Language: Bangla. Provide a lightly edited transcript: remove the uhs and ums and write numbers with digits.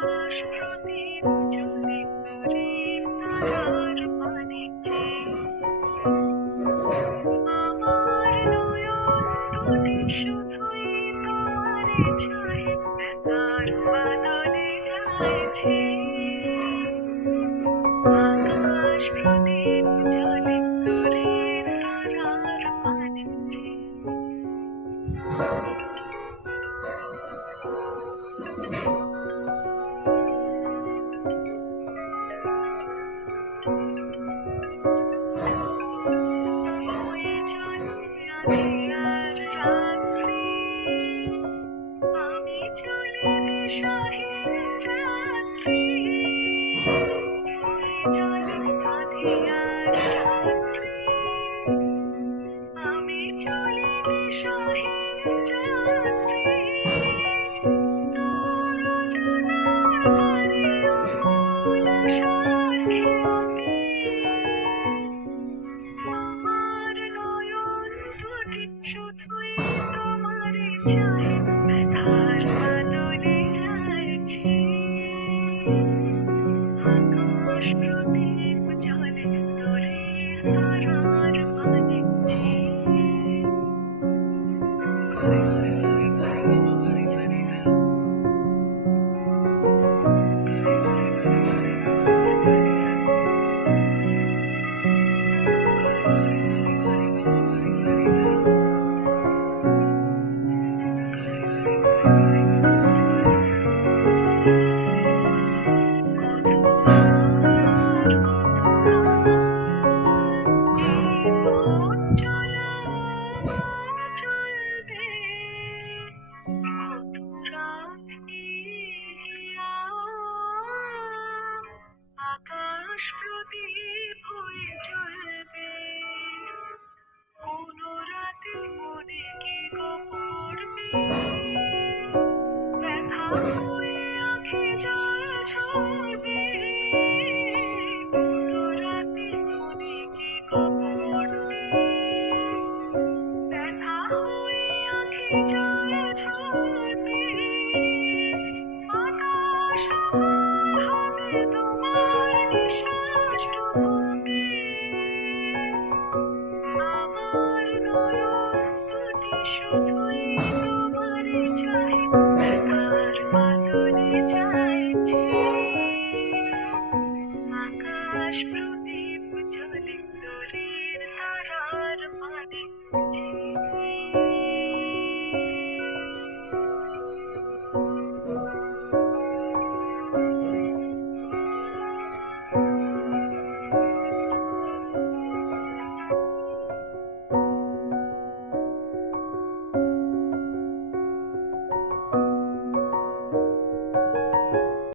আকাশ প্রদীপ জ্বলে দূরের তারার পানে চেয়ে। আমার নয়ন দুটি শুধুই তোমারে চাহে, ব্যথার বাদলে যাইছে। আকাশ প্রদীপ জ্বলে দূরের তারার পানে চেয়ে। বয়ে চলে আঁধিয়ার রাত্রি, আমি চলে দিশাহীন যাত্রী। বয়ে চলে আঁধিয়ার রাত্রি, আমি চলে দিশাহীন যাত্রী। তোর জানার বাড়ি অকুল আশার খেয়াপি। আমার নয়ন দুটি শুধুই তোমারে চাহে, ব্যথার বাদলে যাইছি। আকাশ প্রদীপ জ্বলে দূরের তারার পানে চেয়ে। ঘরে ঘরে ঘরে ঘরে গমা ঘরে সারি সা। ঘরে ঘরে ঘরে ঘরে গমা ঘরে সারি সা। ঘরে ঘরে ঘরে ঘরে গমা ঘরে সারি সা। ঘরে ঘরে ঘরে ঘরে গমা ঘরে সারি সা। কতবার কতকাল এই পথ চলা চলবে, কত রাত ইহিয়া আকাশ প্রদীপ হয়ে জ্বলবে। কোন রাতে মনে কি গো পড়বে, ব্যথা হয়ে আঁখি জল ঝরবে। কোন রাতে মনে কি গো পড়বে, ব্যথা হয়ে আঁখি জল ঝরবে। বাতাস আকুল হবে তোমার নিঃশ্বাস টুকুকে। আমার নয়ন দুটি শুধুই তোমারে চাহে, ব্যথার বাদলে যাইছে। আকাশ প্রদীপ জ্বলে দূরের তারার পানে।